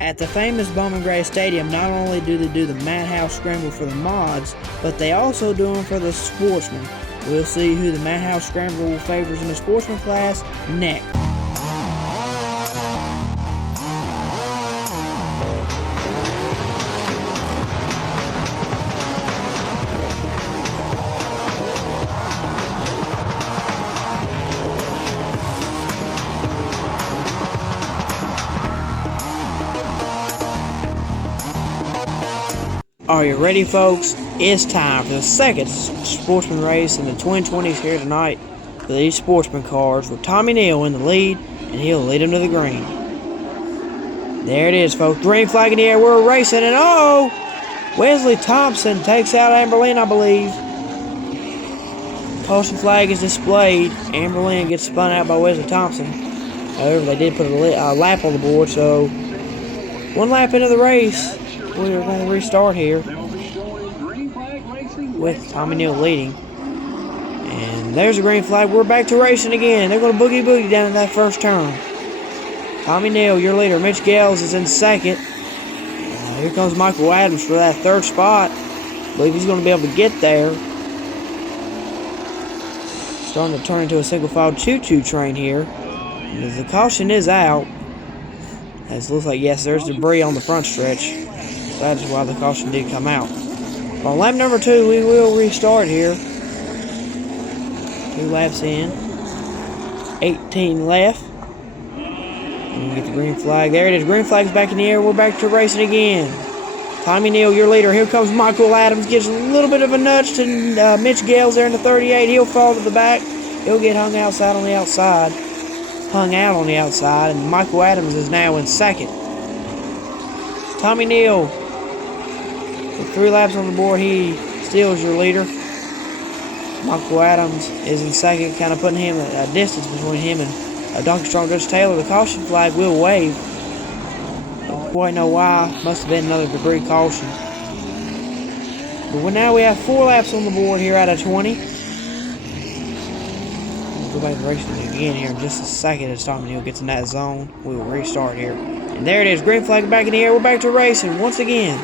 At the famous Bowman Stadium, not only do they do the Madhouse Scramble for the mods, but they also do them for the Sportsman. We'll see who the Madhouse Scramble favors in the Sportsman class next. Are you ready, folks? It's time for the second Sportsman race in the 2020s here tonight for these Sportsman cars with Tommy Neal in the lead, and he'll lead them to the green. There it is, folks. Green flag in the air. We're racing, and oh! Wesley Thompson takes out Amberlynn, I believe. Caution flag is displayed. Amberlynn gets spun out by Wesley Thompson. However, they did put a lap on the board, so one lap into the race. We're going to restart here with Tommy Neal leading. And there's a green flag. We're back to racing again. They're going to boogie down in that first turn. Tommy Neal, your leader. Mitch Gales is in second. Here comes Michael Adams for that third spot. I believe he's going to be able to get there. Starting to turn into a single file choo-choo train here. And the caution is out. As it looks like, yes, there's debris on the front stretch. That is why the caution did come out. On lap number 2, we will restart here. 2 laps in. 18 left. And we get the green flag. There it is. Green flag's back in the air. We're back to racing again. Tommy Neal, your leader. Here comes Michael Adams. Gives a little bit of a nudge to Mitch Gales there in the 38. He'll fall to the back. He'll get hung out on the outside. And Michael Adams is now in second. Tommy Neal, with 3 laps on the board, he still is your leader. Michael Adams is in second, kind of putting him a distance between him and Donkey Strong Dutch Taylor. The caution flag will wave. Don't quite know why. Must have been another debris caution. But now we have 4 laps on the board here out of 20. We'll go back to racing again here in just a second as Tommy Neal gets in that zone. We will restart here. And there it is. Green flag back in the air. We're back to racing once again.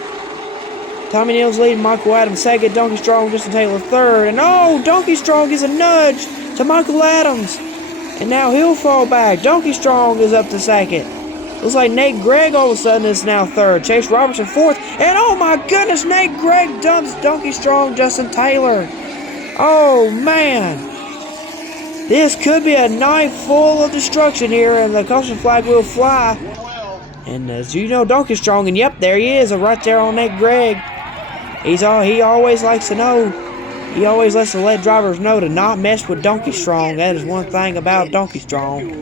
Tommy Neal's leading, Michael Adams second, Donkey Strong, Justin Taylor third. And oh, Donkey Strong is a nudge to Michael Adams. And now he'll fall back. Donkey Strong is up to second. Looks like Nate Gregg all of a sudden is now third. Chase Robertson fourth. And oh my goodness, Nate Gregg dumps Donkey Strong, Justin Taylor. Oh man. This could be a night full of destruction here, and the caution flag will fly. And as you know, Donkey Strong, and yep, there he is, right there on Nate Gregg. He always likes to know. He always lets the lead drivers know to not mess with Donkey Strong. That is one thing about Donkey Strong.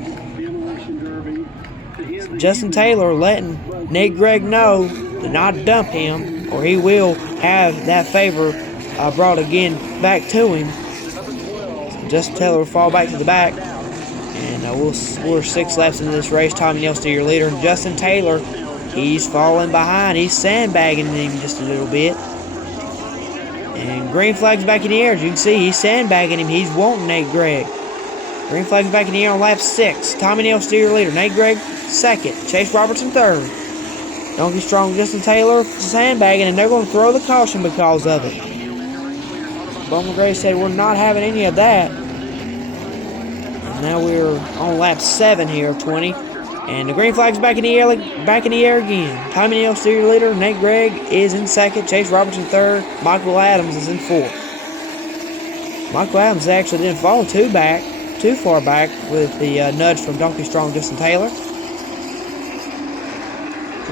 Justin Taylor letting Nate Gregg know to not dump him, or he will have that favor brought again back to him. So Justin Taylor will fall back to the back. And we're 6 laps into this race. Tommy Neal still your leader. Justin Taylor, he's falling behind. He's sandbagging him just a little bit. And green flag's back in the air. As you can see, he's sandbagging him. He's wanting Nate Gregg. Green flag's back in the air on lap 6. Tommy Neal still your leader. Nate Gregg second. Chase Robertson third. Donkey Strong, Justin Taylor sandbagging, and they're going to throw the caution because of it. Bowman Gray said we're not having any of that. Now we're on lap 7 here of 20. And the green flag's back in the air again. Tommy Neal still your leader. Nate Gregg is in second. Chase Robertson third. Michael Adams is in fourth. Michael Adams actually didn't fall too far back with the nudge from Donkey Strong, Justin Taylor.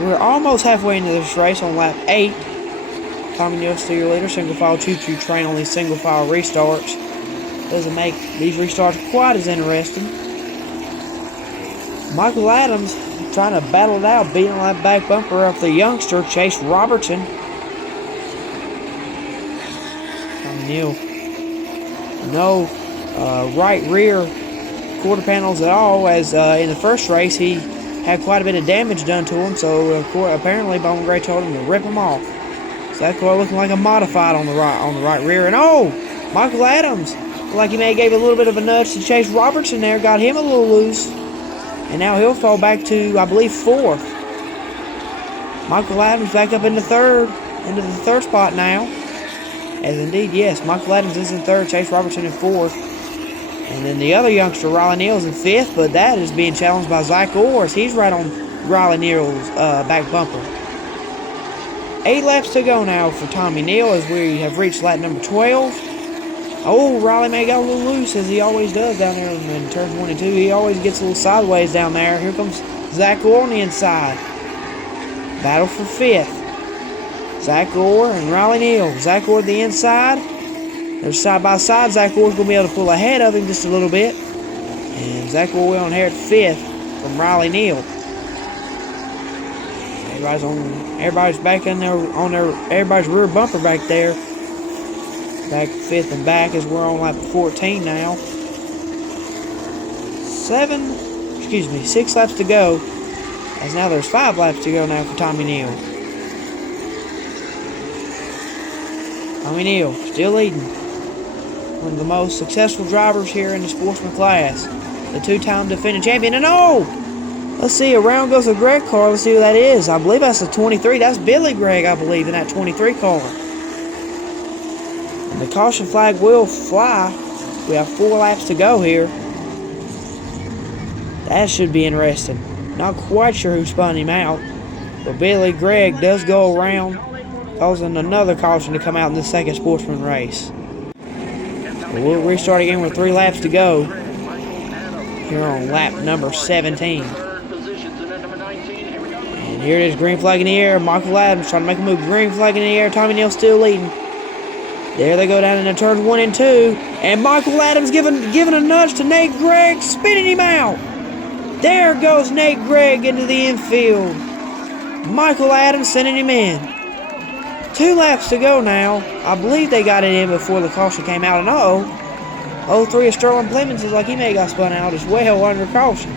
We're almost halfway into this race on lap 8. Tommy Neal still your leader. Single file choo-choo train on these single file restarts. Doesn't make these restarts quite as interesting. Michael Adams trying to battle it out, beating on that back bumper of the youngster, Chase Robertson. Tommy Neal, no right rear quarter panels at all, as in the first race he had quite a bit of damage done to him, so apparently Bowman Gray told him to rip them off. So that's looking like a modified on the right rear. And oh, Michael Adams, like he may have gave a little bit of a nudge to Chase Robertson there, got him a little loose. And now he'll fall back to, I believe, 4th. Michael Adams back up into the third spot now. As indeed, yes, Michael Adams is in third, Chase Robertson in fourth. And then the other youngster, Riley Neal's in fifth, but that is being challenged by Zach Orr. He's right on Riley Neal's back bumper. 8 laps to go now for Tommy Neal as we have reached lap number 12. Oh, Riley may got a little loose as he always does down there in turns 1 and 2. He always gets a little sideways down there. Here comes Zach Orr on the inside. Battle for fifth. Zach Orr and Riley Neal. Zach Orr the inside. They're side by side. Zach Orr's going to be able to pull ahead of him just a little bit. And Zach Orr will inherit fifth from Riley Neal. Everybody's back in there on everybody's rear bumper back there. Back fifth and back as we're on lap 14 now. 6 laps to go. As now there's 5 laps to go now for Tommy Neal. Tommy Neal still leading. One of the most successful drivers here in the Sportsman class. The 2-time defending champion. And let's see, around goes a Greg car. Let's see who that is. I believe that's the 23. That's Billy Gregg, I believe, in that 23 car. And the caution flag will fly. We have 4 laps to go here. That should be interesting. Not quite sure who spun him out. But Billy Gregg does go around, causing another caution to come out in the second Sportsman race. We'll restart again with 3 laps to go here on lap number 17. And here it is, green flag in the air. Michael Adams trying to make a move. Green flag in the air. Tommy Neal still leading. There they go down into turns 1 and 2. And Michael Adams giving a nudge to Nate Gregg, spinning him out. There goes Nate Gregg into the infield. Michael Adams sending him in. 2 laps to go now. I believe they got it in before the caution came out. And 03 of Sterling Clemens is like he may have got spun out as well under caution.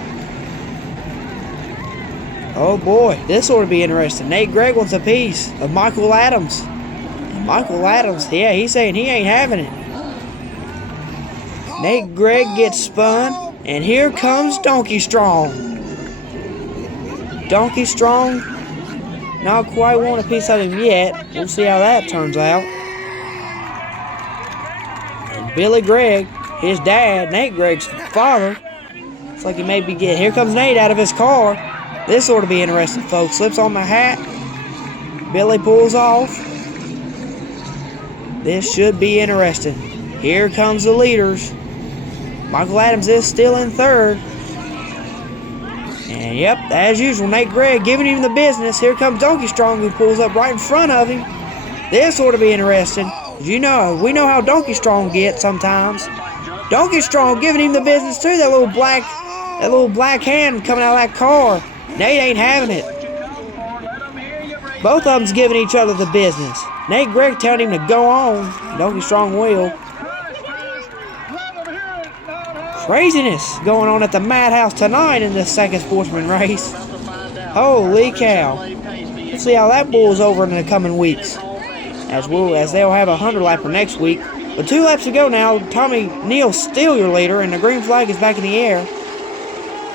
Oh boy, this ought to be interesting. Nate Gregg wants a piece of Michael Adams. And Michael Adams, yeah, he's saying he ain't having it. Nate Gregg gets spun, and here comes Donkey Strong. Donkey Strong, not quite want a piece of him yet. We'll see how that turns out. And Billy Gregg, his dad, Nate Gregg's father, looks like he may be getting. Here comes Nate out of his car. This ought to be interesting, folks. Slips on the hat. Billy pulls off. This should be interesting. Here comes the leaders. Michael Adams is still in third. And yep, as usual, Nate Gregg giving him the business. Here comes Donkey Strong, who pulls up right in front of him. This ought to be interesting. We know how Donkey Strong gets sometimes. Donkey Strong giving him the business too. That little black hand coming out of that car. Nate ain't having it. Both of them's giving each other the business. Nate Gregg telling him to go on. Donkey Strong will. Craziness going on at the Madhouse tonight in this second Sportsman race. Holy cow. Let's see how that bulls over in the coming weeks. As they'll have a 100-lapper next week. But 2 laps to go now. Tommy Neal's still your leader, and the green flag is back in the air.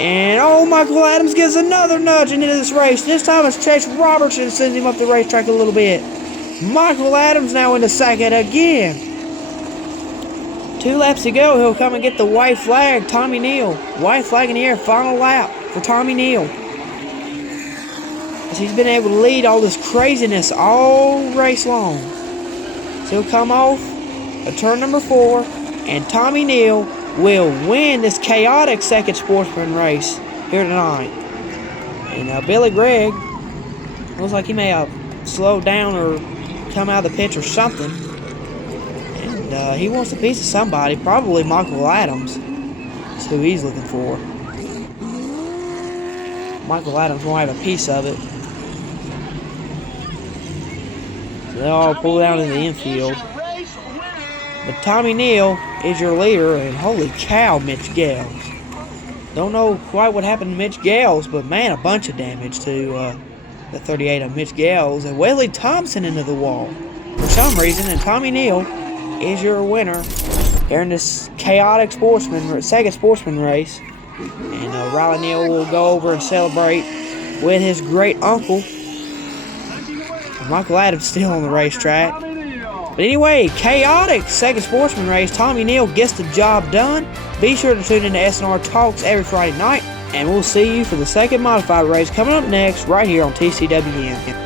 And Michael Adams gives another nudge into this race. This time it's Chase Robertson sends him up the racetrack a little bit. Michael Adams now into second again. 2 laps to go. He'll come and get the white flag. Tommy Neal. White flag in the air. Final lap for Tommy Neal. As he's been able to lead all this craziness all race long. So he'll come off at turn number 4. And Tommy Neal will win this chaotic second Sportsman race here tonight. And Billy Gregg looks like he may have slowed down or come out of the pits or something. And he wants a piece of somebody, probably Michael Adams. That's who he's looking for. Michael Adams won't have a piece of it. So they'll all pull down in the infield. But Tommy Neal is your leader, and holy cow, Mitch Gales. Don't know quite what happened to Mitch Gales, but man, a bunch of damage to the 38 of Mitch Gales. And Wesley Thompson into the wall for some reason, and Tommy Neal is your winner here in this chaotic second Sportsman race. And Riley Neal will go over and celebrate with his great uncle Michael Adams still on the racetrack. But anyway, chaotic second Sportsman race. Tommy Neal gets the job done. Be sure to tune in to SNR Talks every Friday night, and we'll see you for the second modified race coming up next right here on TCWN.